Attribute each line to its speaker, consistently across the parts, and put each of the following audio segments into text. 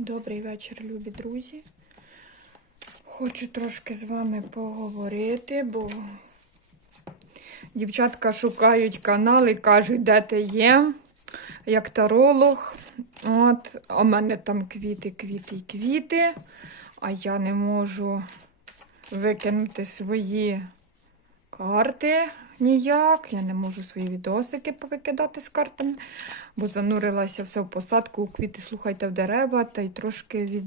Speaker 1: Добрий вечір, любі друзі. Хочу трошки з вами поговорити, бо дівчатка шукають канали, кажуть, де ти є, як таролог. От, а в мене там квіти, квіти і квіти, а я не можу викинути свої карти ніяк. Я не можу свої відосики повикидати з картами, бо занурилася все в посадку, у квіти слухайте в дерева та й трошки від...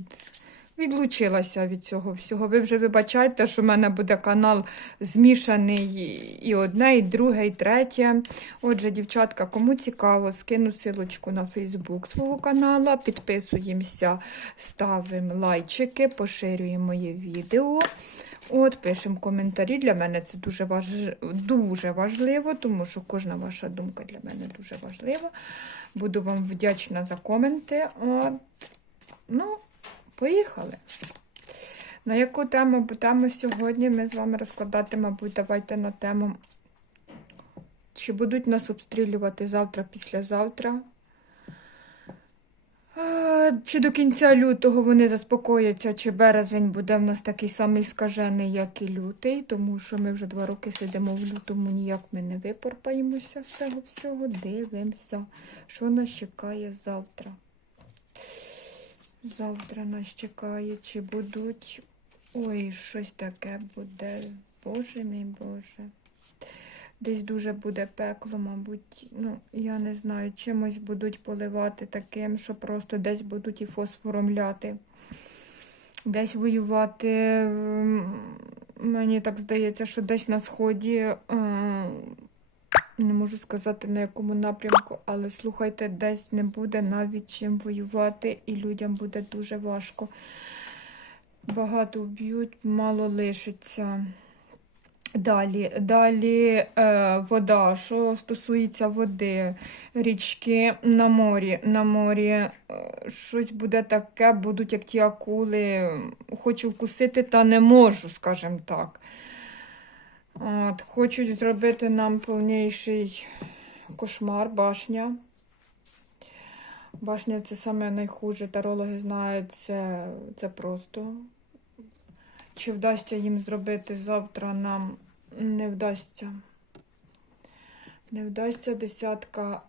Speaker 1: відлучилася від цього всього. Ви вже вибачайте, що в мене буде канал змішаний і одне, і друге, і третє. Отже, дівчатка, кому цікаво, скину силочку на Фейсбук свого каналу, підписуємося, ставимо лайчики, поширюємо моє відео. От, пишемо коментарі. Для мене це дуже, важ... дуже важливо, тому що кожна ваша думка для мене дуже важлива. Буду вам вдячна за коменти. От. Ну, поїхали. На яку тему будемо сьогодні ми з вами розкладати, мабуть, давайте на тему, чи будуть нас обстрілювати завтра, післязавтра. Чи до кінця лютого вони заспокояться, чи березень буде в нас такий самий скажений, як і лютий, тому що ми вже два роки сидимо в лютому, ніяк ми не випорпаємося з цього всього. Дивимося, що нас чекає завтра. Завтра нас чекає, чи будуть. Ой, щось таке буде. Боже мій Боже. Десь дуже буде пекло, мабуть. Ну, я не знаю, чимось будуть поливати таким, що просто десь будуть і фосфором ляти. Десь воювати. Мені так здається, що десь на сході. е, Не можу сказати на якому напрямку, але слухайте, десь не буде навіть чим воювати, і людям буде дуже важко. Багато вб'ють, мало лишиться. Далі, далі е, вода. Що стосується води, річки на морі. На морі е, щось буде таке, будуть як ті акули. Хочу вкусити, та не можу, скажімо так. От, хочуть зробити нам повніший кошмар, башня. Башня це саме найхуже. Тарологи знають, це, це просто. Чи вдасться їм зробити завтра нам не вдасться. Не вдасться десятка,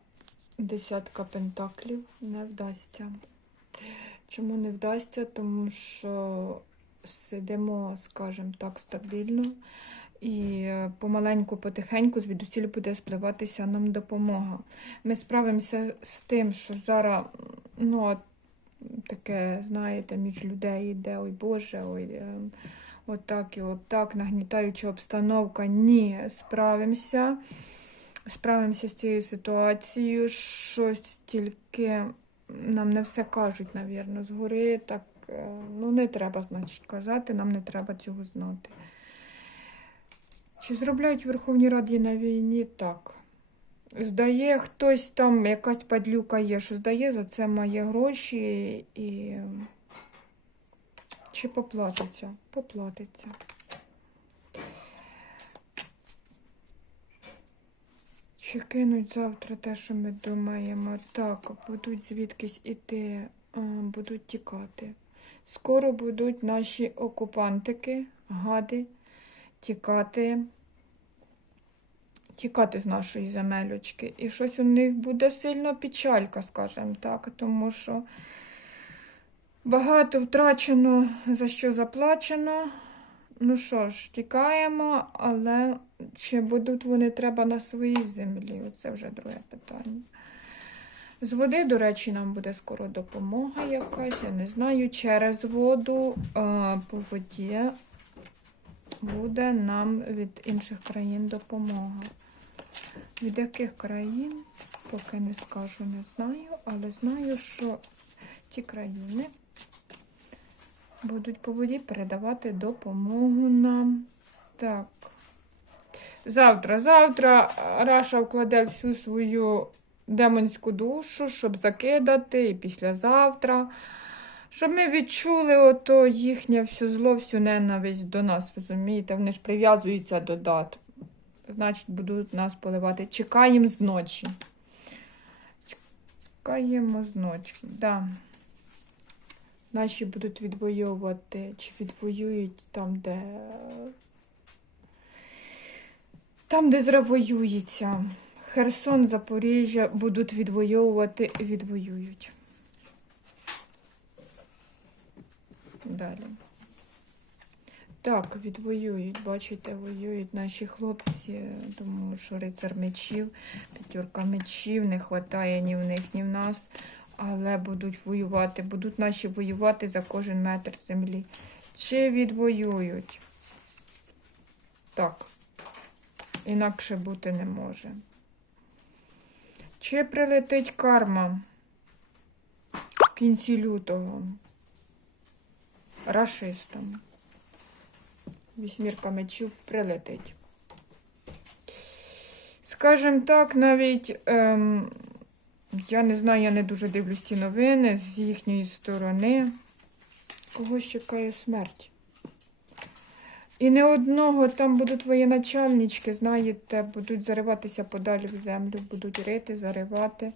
Speaker 1: десятка пентаклів, не вдасться. Чому не вдасться? Тому що сидимо, скажімо так, стабільно. І помаленьку, потихеньку звідусіль буде спливатися нам допомога. Ми справимося з тим, що зараз ну, таке, знаєте, між людей йде, ой Боже, ой. е, Отак і отак, нагнітаюча обстановка. Ні, справимося. Справимося з цією ситуацією. Щось тільки нам не все кажуть, навірно, згори. Так, е, ну, не треба, значить, казати, нам не треба цього знати. Чи зробляють в Верховній Раді на війні? Так. Здає хтось там, якась падлюка є, що здає, за це має гроші і. Чи поплатиться? Поплатиться. Чи кинуть завтра те, що ми думаємо? Так, будуть звідкись іти, будуть тікати. Скоро будуть наші окупантики, гади, тікати, тікати з нашої земелючки. І щось у них буде сильно печалька, скажімо так, тому що. Багато втрачено, за що заплачено. Ну що ж, тікаємо, але чи будуть вони треба на своїй землі? Це вже друге питання. З води, до речі, нам буде скоро допомога якась. Я не знаю, через воду по воді буде нам від інших країн допомога. Від яких країн, поки не скажу, не знаю, але знаю, що ті країни будуть по воді передавати допомогу нам. Так. Завтра, завтра Раша вкладе всю свою демонську душу, щоб закидати, і післязавтра. Щоб ми відчули ото їхнє все зло, всю ненависть до нас, розумієте? Вони ж прив'язуються до дат. Значить, будуть нас поливати. Чекаємо зночі. Чекаємо зночі, да. наші будуть відвоювати, чи відвоюють там, де. Там, де завоюється. Херсон, Запоріжжя будуть відвоювати відвоюють. Далі. Так, відвоюють, бачите, воюють наші хлопці, тому що рицар мечів, п'ятерка мечів, не вистачає ні в них, ні в нас, але будуть воювати, будуть наші воювати за кожен метр землі. Чи відвоюють? Так, інакше бути не може. Чи прилетить карма в кінці лютого рашистам? Вісьмірка мечів прилетить. Скажем так, навіть ем, я не знаю, я не дуже дивлюсь ці новини з їхньої сторони. Когось чекає смерть. І не одного там будуть воєначальнички, знаєте, будуть зариватися подалі в землю, будуть рити, заривати.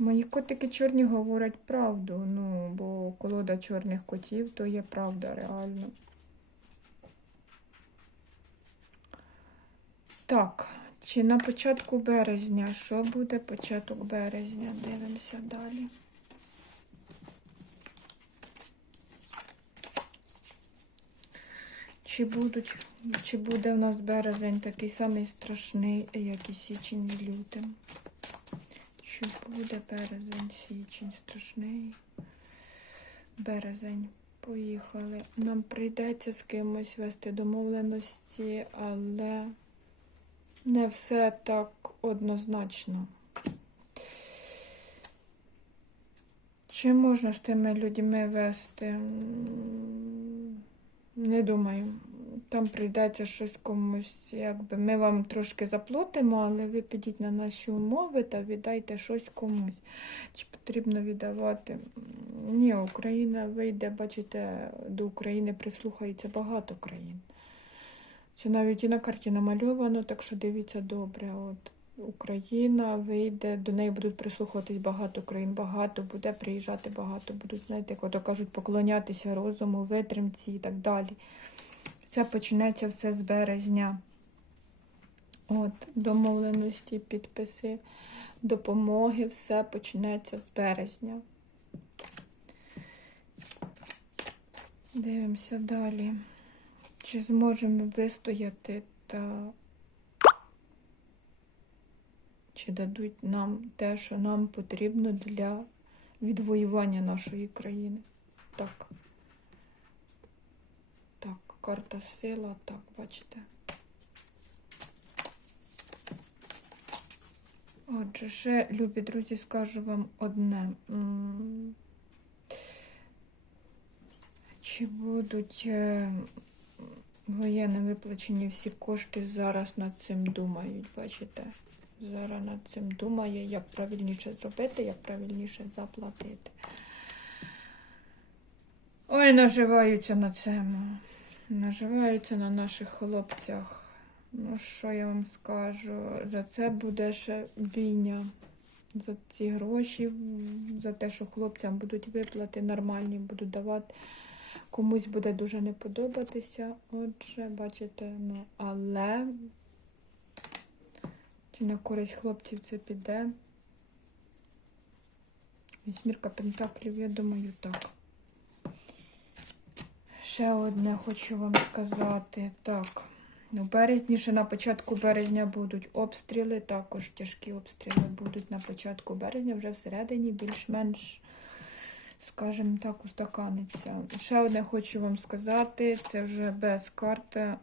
Speaker 1: Мої котики чорні говорять правду. Ну, бо колода чорних котів то є правда реально. Так, чи на початку березня? Що буде початок березня? Дивимося далі. Чи, будуть, чи буде в нас березень такий самий страшний, як і січень і лютим? Чи буде березень, січень страшний? Березень. Поїхали. Нам прийдеться з кимось вести домовленості, але не все так однозначно. Чи можна з тими людьми вести? Не думаю. Там прийдеться щось комусь, якби ми вам трошки заплатимо, але ви підіть на наші умови та віддайте щось комусь. Чи потрібно віддавати? Ні, Україна вийде, бачите, до України прислухається багато країн. Це навіть і на карті намальовано, так що дивіться добре. От Україна вийде, до неї будуть прислухатись багато країн, багато буде приїжджати, багато будуть, знаєте, як кажуть, поклонятися розуму, витримці і так далі. Це почнеться все з березня. От, домовленості, підписи, допомоги, все почнеться з березня. Дивимося далі. Чи зможемо вистояти та чи дадуть нам те, що нам потрібно для відвоювання нашої країни? Так. Карта сила, так, бачите. Отже, ще, любі друзі, скажу вам одне. Чи будуть е, воєнним виплачені всі кошти зараз над цим думають, бачите? Зараз над цим думає, як правильніше зробити, як правильніше заплатити. Ой, наживаються на цьому. Наживаються на наших хлопцях. Ну, що я вам скажу? За це буде ще війня. За ці гроші, за те, що хлопцям будуть виплати нормальні, будуть давати. Комусь буде дуже не подобатися. Отже, бачите, ну, але чи на користь хлопців це піде? Вісьмірка пентаклів, я думаю, так. Ще одне хочу вам сказати. Так, у березні, ще на початку березня будуть обстріли, також тяжкі обстріли будуть на початку березня, вже всередині більш-менш, скажімо так, устаканиться. Ще одне хочу вам сказати, це вже без карти.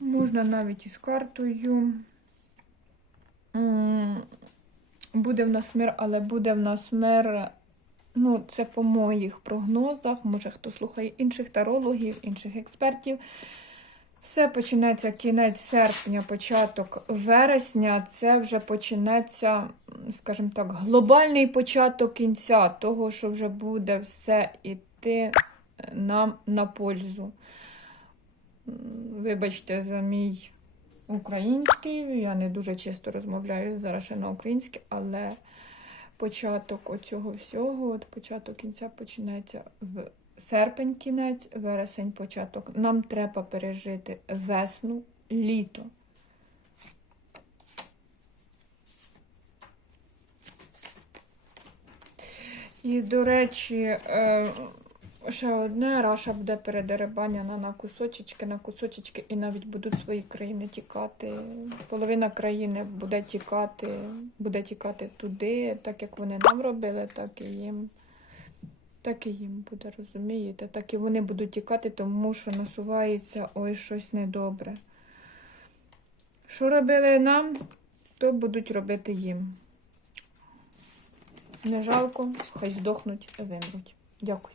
Speaker 1: Можна навіть із картою. Буде в нас мир, але буде в нас мир. Ну, це по моїх прогнозах. Може, хто слухає інших тарологів, інших експертів. Все почнеться кінець серпня, початок вересня. Це вже почнеться, скажімо так, глобальний початок кінця того, що вже буде все йти нам на пользу. Вибачте за мій український, я не дуже чисто розмовляю зараз ще на українській, але початок оцього всього, от початок кінця починається в серпень кінець, вересень початок. Нам треба пережити весну, літо. І, до речі, е, ще одне, Раша буде передеребаняна на кусочечки, на кусочечки, і навіть будуть свої країни тікати. Половина країни буде тікати, буде тікати туди, так як вони нам робили, так і їм. Так і їм буде, розумієте? Так і вони будуть тікати, тому що насувається ой щось недобре. Що робили нам, то будуть робити їм. Не жалко, хай здохнуть, вимруть. Дякую.